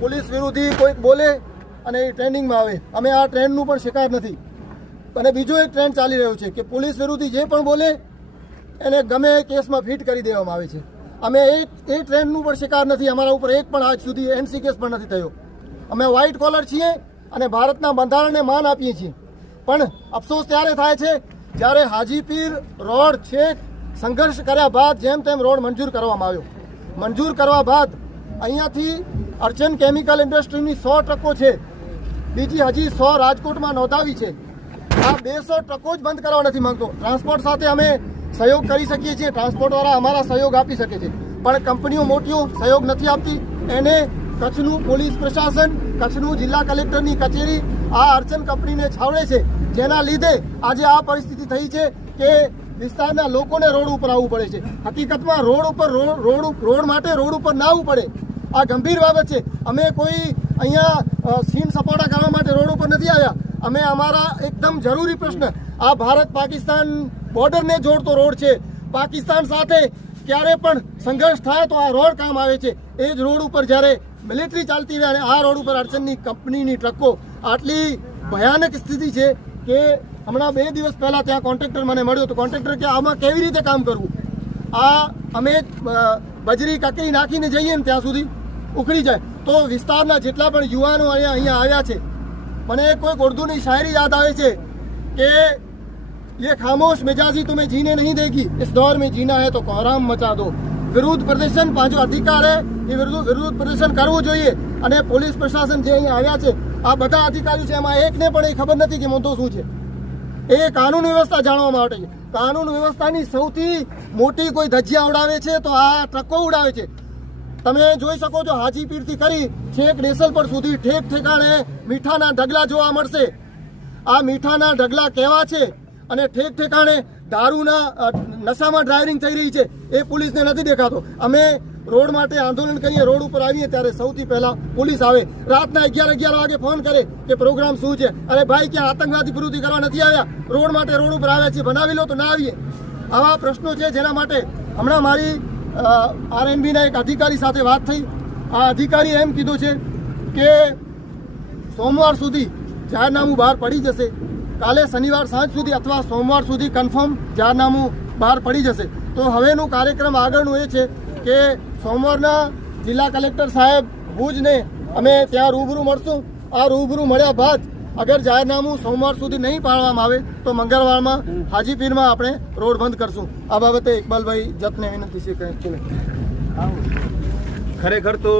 Police વિરોધી કોઈક બોલે અને એ ટ્રેન્ડિંગમાં આવે. અમે આ ટ્રેન્ડનું પણ શિકાર નથી. અને બીજો એક ટ્રેન્ડ ચાલી રહ્યો છે કે પોલીસ વિરોધી જે પણ બોલે એને ગમે કેસમાં ફિટ કરી દેવામાં આવે છે. અમે એ ટ્રેન્ડનું પણ શિકાર નથી. અમારા ઉપર એક પણ આજ સુધી એનસી કેસ પણ નથી થયો. અમે વ્હાઇટ કોલર છીએ અને ભારતના બંધારણને માન આપીએ છીએ. પણ અફસોસ ત્યારે થાય છે જ્યારે હાજીપીર રોડ છેક સંઘર્ષ કર્યા બાદ જેમ તેમ રોડ મંજૂર કરવામાં આવ્યો. મંજૂર કરવા બાદ અહીંયાથી અર્ચન કેમિકલ ઇન્ડસ્ટ્રીની 100 ટ્રકો છે, બીજી હજી 100 રાજકોટમાં નોંધાવી છે. આ 200 ટ્રકો જ બંધ કરવા નથી માંગતો. ટ્રાન્સપોર્ટ સાથે અમે સહયોગ કરી શકીએ છીએ, ટ્રાન્સપોર્ટવાળા અમારા સહયોગ આપી શકે છે, પણ કંપનીઓ મોટીઓ સહયોગ નથી આપતી. એને કચ્છનું પોલીસ પ્રશાસન, કચ્છનું જિલ્લા કલેક્ટરની કચેરી આ અર્ચન કંપનીને છાવરે છે, જેના લીધે આજે આ પરિસ્થિતિ થઈ છે કે વિસ્તારના લોકોને રોડ ઉપર આવવું પડે છે. હકીકતમાં રોડ માટે રોડ ઉપર ના આવવું પડે, આ ગંભીર બાબત છે. અમે કોઈ અહીંયા સીન સપાટા કરવા માટે રોડ ઉપર નથી આવ્યા. અમે અમારા એકદમ જરૂરી પ્રશ્ન, આ ભારત પાકિસ્તાન બોર્ડરને જોડતો રોડ છે. પાકિસ્તાન સાથે ક્યારે પણ સંઘર્ષ થાય તો આ રોડ કામ આવે છે. એ જ રોડ ઉપર જ્યારે મિલિટરી ચાલતી હોય અને આ રોડ ઉપર અર્ચનની કંપનીની ટ્રકો, આટલી ભયાનક સ્થિતિ છે કે હમણાં 2 દિવસ પહેલાં ત્યાં કોન્ટ્રાક્ટર મને મળ્યો તો કોન્ટ્રાક્ટર કે આમાં કેવી રીતે કામ કરવું. આ અમે બજરી કકરી નાખીને જઈએ ને ત્યાં સુધી ઉખડી જાય. તો વિસ્તારના જેટલા પણ યુવાનો અહીંયા આવ્યા છે, મને કોઈક ઉર્દુની શાયરી યાદ આવે છે કે ये खामोश मिजाजी तुम्हें जीने नहीं देगी, इस दौर में जीना है तो कोहराम मचा दो. વિરોધ પ્રદર્શન પાછો અધિકાર હે, એ વિરોધ પ્રદર્શન કરવું જોઈએ. અને પોલીસ પ્રશાસન જે અહીંયા આવ્યા છે, આ બધા અધિકારીઓ છે, એમાં એકને પણ એ ખબર નથી કે મુદ્દો શું છે. એ કાનૂન વ્યવસ્થા જાણવા માટે છે. કાનૂન વ્યવસ્થાની સૌથી મોટી કોઈ ધજ્જિયા ઉડાવે છે તો આ ટ્રકો ઉડાવે છે. તમે જોઈ શકો છો હાજીપીરથી કરી છેક નેસલપર સુધી ઠેક ઠેકાણે મીઠાના ઢગલા જોવા મળશે. આ મીઠાના ઢગલા કેવા છે અને ઠેક ઠેકાણે દારૂના નશામાં ડ્રાઇવિંગ થઈ રહી છે, એ પોલીસને નથી દેખાતો. અમે રોડ માટે આંદોલન કરીએ, રોડ ઉપર આવીએ ત્યારે સૌથી પહેલા પોલીસ આવે. રાતના 11 વાગે ફોન કરે કે પ્રોગ્રામ શું છે. અરે ભાઈ, ક્યાં આતંકવાદી પ્રવૃત્તિ કરવા નથી આવ્યા? રોડ માટે રોડ ઉપર આવ્યા છીએ, બનાવી લો તો ના આવીએ. આવા પ્રશ્નો છે જેના માટે હમણાં મારી આરએનબીના એક અધિકારી સાથે વાત થઈ. આ અધિકારીએ એમ કીધું છે કે સોમવાર સુધી જાહેરનામું બહાર પડી જશે. કાલે શનિવાર સાંજ સુધી અથવા સોમવાર સુધી કન્ફર્મ જાહેરનામું બહાર પડી જશે. તો હવેનું કાર્યક્રમ આગળનું એ છે કે સોમવારના જિલ્લા કલેક્ટર સાહેબ ભુજને અમે ત્યાં રૂબરૂ મળશું. આ રૂબરૂ મળ્યા બાદ અગર જાહેરનામું સોમવાર સુધી નહીં પાડવામાં આવે તો મંગળવારમાં હાજીપીરમાં આપણે રોડ બંધ કરશું. આ બાબતે ઇકબાલભાઈ જતને વિનંતી છે. ખરેખર તો